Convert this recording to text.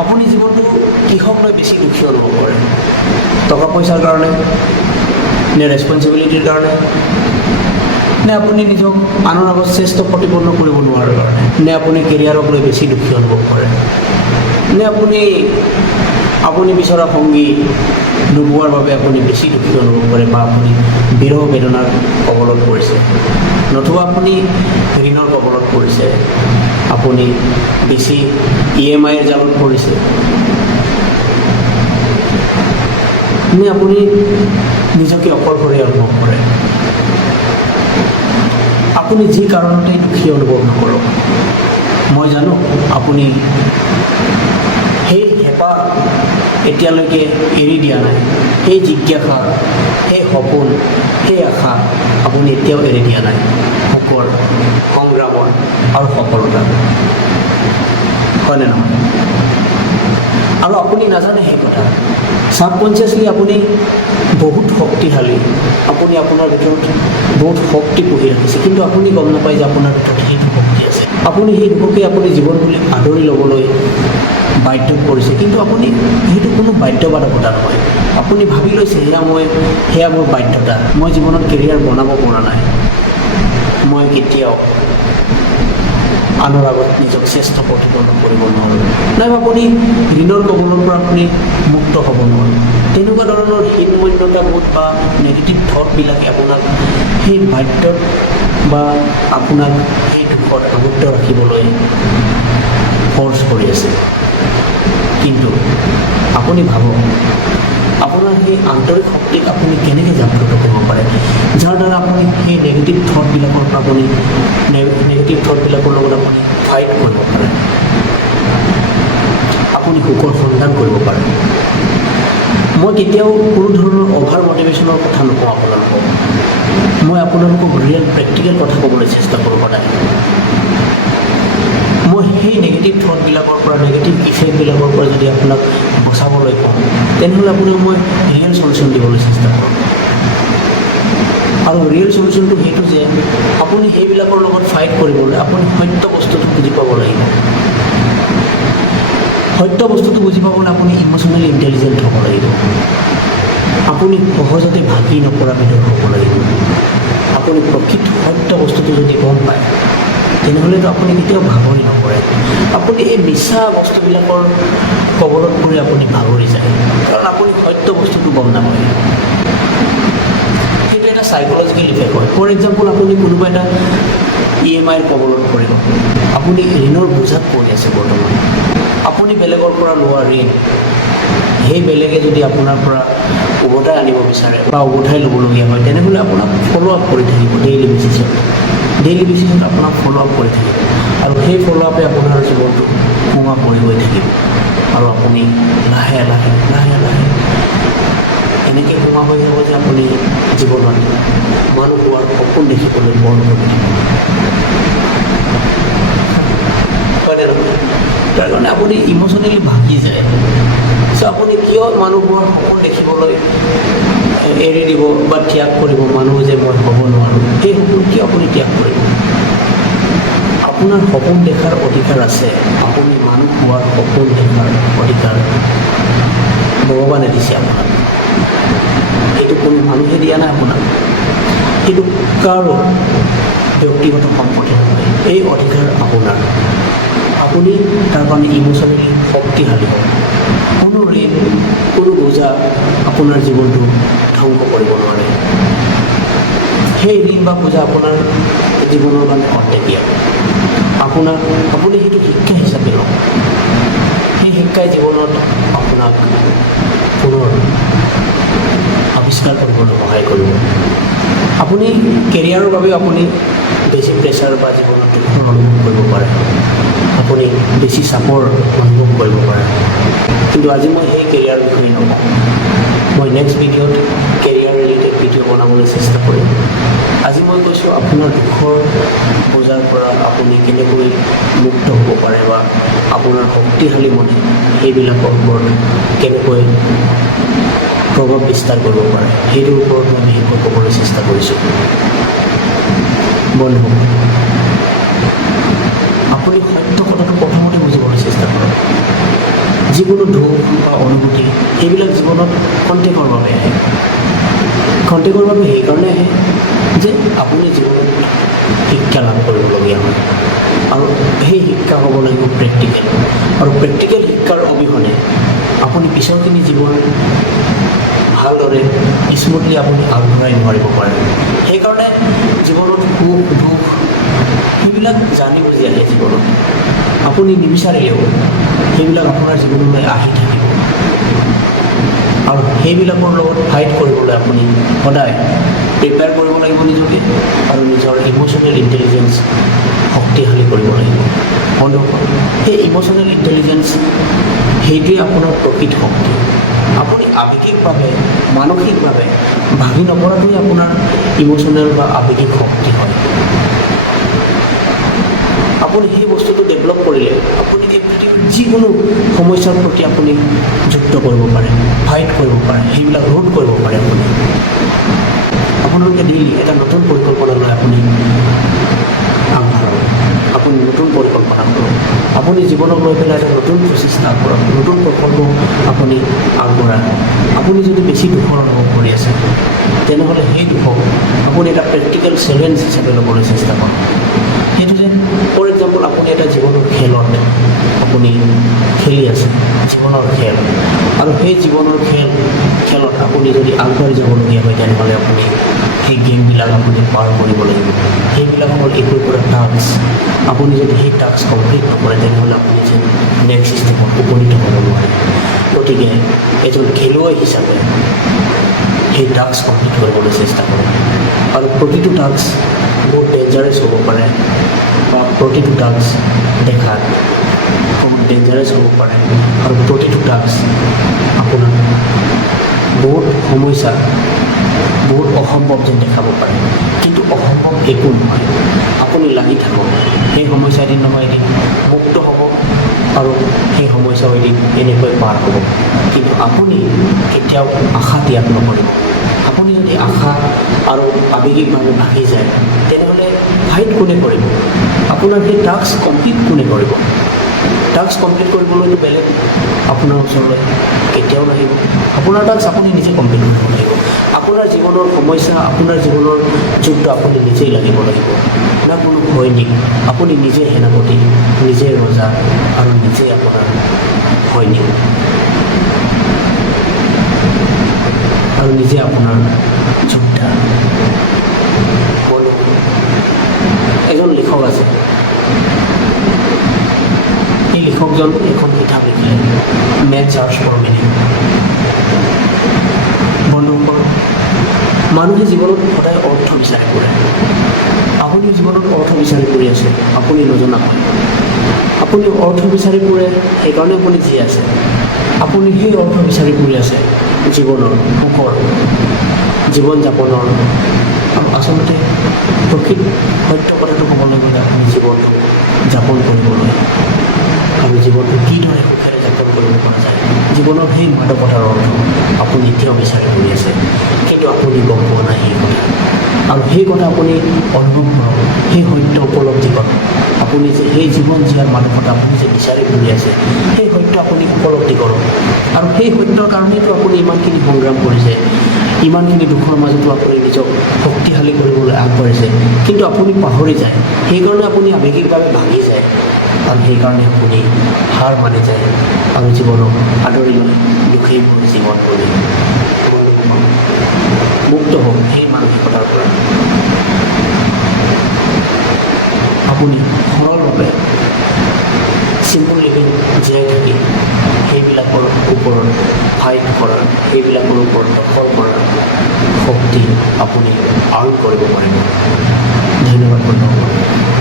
আপুনি জীৱনটো কিহক লৈ বেছি দুখী অনুভৱ কৰে? টকা পইচাৰ কাৰণে, নে ৰেছপনচিবিলিটিৰ কাৰণে, নে আপুনি নিজক আনৰ আগত শ্ৰেষ্ঠ প্ৰতিপন্ন কৰিব নোৱাৰাৰ কাৰণে, নে আপুনি কেৰিয়াৰক লৈ বেছি দুখী অনুভৱ কৰে, নে আপুনি বিচৰা সংগী নোপোৱাৰ বাবে আপুনি বেছি দুখী অনুভৱ কৰে, বা আপুনি বিৰহ বেদনাৰ কবলত পৰিছে, নতুবা আপুনি ঋণৰ কবলত পৰিছে, আপুনি বেছি EMIৰ জালত পৰিছে, নে আপুনি নিজকে অকলশৰীয়া অনুভৱ কৰে? আপুনি যি কাৰণতেই দুখী অনুভৱ নকৰক, মই জানো আপুনি সেই হেঁপাহ এতিয়ালৈকে এৰি দিয়া নাই, সেই জিজ্ঞাসা, সেই সপোন, সেই আশা আপুনি এতিয়াও এৰি দিয়া নাই, সুখৰ, সংগ্ৰামৰ আৰু সফলতা, হয়নে নহয়? আৰু আপুনি নাজানে সেই কথা। ছাবকনচিয়াছলি আপুনি বহুত শক্তিশালী, আপুনি আপোনাৰ ভিতৰত বহুত শক্তি পুহি ৰাখিছে, কিন্তু আপুনি গম নাপায় যে আপোনাৰ ভিতৰত সেইটো শক্তি আছে। আপুনি সেই দুখকে আপুনি জীৱন বুলি আদৰি ল'বলৈ বাধ্যত পৰিছে, কিন্তু আপুনি সেইটো কোনো বাধ্যবাধকতা নহয়। আপুনি ভাবি লৈছে সেয়া মোৰ বাধ্যতা, মই জীৱনত কেৰিয়াৰ বনাব পৰা নাই, মই কেতিয়াও আনৰ আগত নিজক শ্ৰেষ্ঠ প্ৰতিপন্ন কৰিব নোৱাৰোঁ, নাইবা আপুনি ঋণৰ কবলৰ পৰা আপুনি মুক্ত হ'ব নোৱাৰোঁ। তেনেকুৱা ধৰণৰ হীনমন্যতাবোধ বা নেগেটিভ থটবিলাকে আপোনাক সেই বাধ্যত বা আপোনাক সেই দুখত আবদ্ধ ৰাখিবলৈ ফৰ্চ কৰি আছে। কিন্তু আপুনি ভাবক, আপোনাৰ সেই আন্তৰিক শক্তিক আপুনি কেনেকৈ জাগ্ৰত কৰিব পাৰে, যাৰ দ্বাৰা আপুনি সেই নেগেটিভ থটবিলাকৰ লগত আপুনি ফাইট কৰিব পাৰে, আপুনি সুখৰ সন্ধান কৰিব পাৰে। মই কেতিয়াও কোনো ধৰণৰ অভাৰ মটিভেশ্যনৰ কথা নকওঁ আপোনালোকক, মই আপোনালোকক ৰিয়েল প্ৰেক্টিকেল কথা ক'বলৈ চেষ্টা কৰোঁ সদায়। মই সেই নেগেটিভ থটবিলাকৰ পৰা, নেগেটিভ ইফেক্টবিলাকৰ পৰা যদি আপোনাক বচাবলৈ কওঁ, তেনেহ'লে আপোনাক মই ৰিয়েল চলিউশ্যন দিবলৈ চেষ্টা কৰোঁ। আৰু ৰিয়েল চলিউশ্যনটো সেইটো যে আপুনি সেইবিলাকৰ লগত ফাইট কৰিবলৈ আপুনি সত্য বস্তুটো বুজি পাব লাগিব। সত্য বস্তুটো বুজি পাবলৈ আপুনি ইম'চনেলি ইণ্টেলিজেণ্ট হ'ব লাগিব। আপুনি সহজতে ভাগি নপৰা বিধৰ হ'ব লাগিব। আপুনি প্ৰকৃত সত্য বস্তুটো যদি গম পায়, তেনেহ'লেতো আপুনি কেতিয়াও ভাগৰি নপৰে। আপুনি এই মিছা বস্তুবিলাকৰ কবলত পৰি আপুনি ভাগৰি যায়, কাৰণ আপুনি সত্য বস্তুটো গম নাপায়। সেইটো এটা চাইক'লজিকেল ইফেক্ট হয়। ফৰ এক্সাম্পল, আপুনি কোনোবা এটা EMIৰ কবলত পৰিব, আপুনি ঋণৰ বোজাত পৰি আছে বৰ্তমান, আপুনি বেলেগৰ পৰা লোৱা ঋণ, সেই বেলেগে যদি আপোনাৰ পৰা উভতাই আনিব বিচাৰে বা উভতাই ল'বলগীয়া হয়, তেনেহ'লে আপোনাক ফ'ল' আপ কৰি থাকিব ডেইলি বেচিছত আপোনাক ফ'ল' আপ কৰি থাকিব, আৰু সেই ফ'ল' আপে আপোনাৰ জীৱনটো কোঙা পৰি গৈ থাকিব, আৰু আপুনি লাহে লাহে এনেকৈ কোঙা হৈ যাব যে আপুনি জীৱনত মানুহ হোৱাৰ সপোন দেখিবলৈ বন্ধ কৰি দিব। হয়নে নহয়? তাৰ কাৰণে আপুনি ইম'চনেলি ভাগি যায়। চ' আপুনি কিয় মানুহ হোৱাৰ সপোন দেখিবলৈ এৰি দিব বা ত্যাগ কৰিব? মানুহ যে মই হ'ব নোৱাৰোঁ, সেই সপোন কিয় আপুনি ত্যাগ কৰিব? আপোনাৰ সপোন দেখাৰ অধিকাৰ আছে। আপুনি মানুহ হোৱাৰ সপোন দেখাৰ অধিকাৰ ভগৱানে দিছে আপোনাক। সেইটো কোনো মানুহে দিয়া নাই আপোনাক, সেইটো কাৰো ব্যক্তিগত সম্পত্তি নহয়, এই অধিকাৰ আপোনাৰ। আপুনি তাৰ কাৰণে ইম'চনেলি শক্তিশালী হয়। কোনো ঋণ, কোনো বোজা আপোনাৰ জীৱনটো ধ্বংস কৰিব নোৱাৰে। সেই ঋণ বা বোজা আপোনাৰ জীৱনৰ কাৰণে খন্তেকীয়া। আপুনি সেইটো শিক্ষা হিচাপে লওক। সেই শিক্ষাই জীৱনত আপোনাক পুনৰ আৱিষ্কাৰ কৰিবলৈ সহায় কৰিব। আপুনি কেৰিয়াৰৰ বাবেও আপুনি বেছি প্ৰেছাৰ বা জীৱনত দুখৰ অনুভৱ কৰিব পাৰে, আপুনি বেছি চাপৰ অনুভৱ কৰিব পাৰে। কিন্তু আজি মই সেই কেৰিয়াৰ বিষয়ে নকওঁ। মই নেক্সট ভিডিঅ'ত কেৰিয়াৰ ৰিলেটেড ভিডিঅ' বনাবলৈ চেষ্টা কৰিম। আজি মই কৈছোঁ আপোনাৰ দুখৰ বোজাৰ পৰা আপুনি কেনেকৈ মুক্ত হ'ব পাৰে, বা আপোনাৰ শক্তিশালী মনে সেইবিলাকৰ ওপৰত কেনেকৈ প্ৰভাৱ বিস্তাৰ কৰিব পাৰে, সেইটোৰ ওপৰত মই বিশেষকৈ ক'বলৈ চেষ্টা কৰিছোঁ। বন্ধু, আপুনি সত্য কথাটো প্ৰথমতে বুজিবলৈ চেষ্টা কৰক। যিকোনো দুখ বা অনুভূতি সেইবিলাক জীৱনত খন্তেকৰ বাবে আহে। খন্তেকৰ বাবে সেইকাৰণে আহে যে আপুনি জীৱনত শিক্ষা লাভ কৰিবলগীয়া হয়, আৰু সেই শিক্ষা হ'ব লাগিব প্ৰেক্টিকেল, আৰু প্ৰেক্টিকেল শিক্ষাৰ অবিহনে আপুনি পিছৰখিনি জীৱন ভালদৰে স্মুথলি আপুনি আগবঢ়াই নোৱাৰিব পাৰে। সেইকাৰণে জীৱনত সুখ দুখ সেইবিলাক জানি বুজি আহে জীৱনত। আপুনি নিবিচাৰিলেও সেইবিলাক আপোনাৰ জীৱনলৈ আহি থাকিব, আৰু সেইবিলাকৰ লগত ফাইট কৰিবলৈ আপুনি সদায় প্ৰিপেয়াৰ কৰিব লাগিব নিজকে, আৰু নিজৰ ইম'চনেল ইণ্টেলিজেঞ্চ শক্তিশালী কৰিব লাগিব। বন্ধুসকল, সেই ইম'চনেল ইণ্টেলিজেঞ্চ সেইটোৱে আপোনাৰ প্ৰকৃত শক্তি। আপুনি আৱেগিকভাৱে মানসিকভাৱে ভাগি নপৰাটোৱে আপোনাৰ ইম'চনেল বা আৱেগিক শক্তি হয়। আপুনি সেই বস্তুটো ডেভেলপ কৰিলে আপুনি এই পৃথিৱীৰ যিকোনো সমস্যাৰ প্ৰতি আপুনি যুক্ত কৰিব পাৰে, ফাইট কৰিব পাৰে, সেইবিলাক ৰোধ কৰিব পাৰে। আপোনালোকে ডেইলি এটা নতুন পৰিকল্পনা লৈ আপুনি আগবাঢ়ক, আপুনি নতুন পৰিকল্পনা কৰক, আপুনি জীৱনক লৈ পেলাই এটা নতুন প্ৰচেষ্টা কৰক, নতুন প্ৰকল্প আপুনি আগবঢ়াওক। আপুনি যদি বেছি দুখৰ অনুভৱ কৰি আছে, তেনেহ'লে সেই দুখক আপুনি এটা প্ৰেক্টিকেল চেলেঞ্জ হিচাপে ল'বলৈ চেষ্টা কৰক। সেইটো যে ফৰ এক্সাম্পল আপুনি এটা জীৱনৰ খেলত আপুনি খেলি আছে, জীৱনৰ খেল, আৰু সেই জীৱনৰ খেলত আপুনি যদি আগবাঢ়ি যাবলগীয়া হয়, তেনেহ'লে আপুনি সেই গেমবিলাক আপুনি পাৰ কৰিব লাগিব। সেইবিলাক হ'ল একো একোটা টাস্ক। আপুনি যদি সেই টাস্ক কমপ্লিট নকৰে, তেনেহ'লে আপুনি যে নেক্সট ষ্টেপত উপনীত হ'ব নোৱাৰে। গতিকে এজন খেলুৱৈ হিচাপে সেই টাস্ক কমপ্লিট কৰিবলৈ চেষ্টা কৰক, আৰু প্ৰতিটো টাস্ক বহুত ডেঞ্জাৰাছ হ'ব পাৰে, বা প্ৰতিটো টাস্ক দেখাত বহুত ডেঞ্জাৰাছ হ'ব পাৰে, আৰু প্ৰতিটো টাস্ক আপোনাৰ বহুত সমস্যা, বহুত অসম্ভৱ যেন দেখাব পাৰে। কিন্তু অসম্ভৱ একো নহয়, আপুনি লাগি থাকক। সেই সমস্যা এদিন নহয় এদিন মুক্ত হ'ব, আৰু সেই সমস্যাও এদিন এনেকৈ পাৰ হ'ব। কিন্তু আপুনি কেতিয়াও আশা ত্যাগ নকৰিব। আপুনি যদি আশা আৰু আৱেগিকভাৱে ভাগি যায়, তেনেহ'লে ফাইট কোনে কৰিব? আপোনাৰ সেই টাস্ক কমপ্লিট কোনে কৰিব? টাস্ক কমপ্লিট কৰিবলৈতো বেলেগ আপোনাৰ ওচৰলৈ কেতিয়াও নাহিব। আপোনাৰ টাস্ক আপুনি নিজে কমপ্লিট কৰিব লাগিব। আপোনাৰ জীৱনৰ সমস্যা, আপোনাৰ জীৱনৰ যুদ্ধ আপুনি নিজেই লাগিব লাগিব। না কোনো সৈনিক, আপুনি নিজে সেনাপতি, নিজে ৰজা, আৰু নিজে আপোনাৰ সৈনিক, আৰু নিজে আপোনাৰ যোদ্ধা। এজন লিখক আছে, এই লিখকজন এখন কিতাপ লিখিলে, মেন চাৰ্চ ফৰ মিনিং। বন্ধুসকল, মানুহে জীৱনত সদায় অৰ্থ বিচাৰি ফুৰে। আপুনি জীৱনত অৰ্থ বিচাৰি ফুৰি আছে, আপুনি নজনাকৈ। আপুনি অৰ্থ বিচাৰি ফুৰে, সেইকাৰণে আপুনি জীয়াই আছে। আপুনি সেই অৰ্থ বিচাৰি ফুৰি আছে জীৱনৰ সুখৰ, জীৱন যাপনৰ। আচলতে প্ৰকৃত সত্য কথাটো ক'বলৈ গ'লে, আপুনি জীৱনটো যাপন কৰিবলৈ, আৰু জীৱনটো কিদৰে সুখেৰে যাপন কৰিব পৰা যায়, জীৱনৰ সেই মাদকতাৰ অৰ্থ আপুনি এতিয়াও বিচাৰি ফুৰি আছে, কিন্তু আপুনি গম পোৱা নাই সেই কথা। আৰু সেই কথা আপুনি অনুভৱ কৰক, সেই সত্য উপলব্ধি কৰক। আপুনি যে সেই জীৱন জীয়াৰ মাদকতা আপুনি যে বিচাৰি ফুৰি আছে, সেই সত্য আপুনি উপলব্ধি কৰক। আৰু সেই সত্যৰ কাৰণেতো আপুনি ইমানখিনি সংগ্ৰাম কৰিছে, ইমানখিনি দুখৰ মাজতো আপুনি নিজক শক্তিশালী কৰিবলৈ আগবাঢ়িছে। কিন্তু আপুনি পাহৰি যায়, সেইকাৰণে আপুনি আৱেগিকভাৱে ভাঙি যায়, আৰু সেইকাৰণে আপুনি হাৰ মানি যায়, আৰু জীৱনক আদৰি লয় দুখেই মোৰ জীৱন বুলি। মুক্ত হওক সেই মানসিকতাৰ পৰা। আপুনি সৰলভাৱে চিম্পল লিভিং জীয়াই থাকি সেইবিলাকৰ ওপৰত ফাইট কৰা, সেইবিলাকৰ ওপৰত দখল কৰাৰ শক্তি আপুনি আৰ্ণ কৰিব পাৰিব। ধন্যবাদ বন্ধুসকল।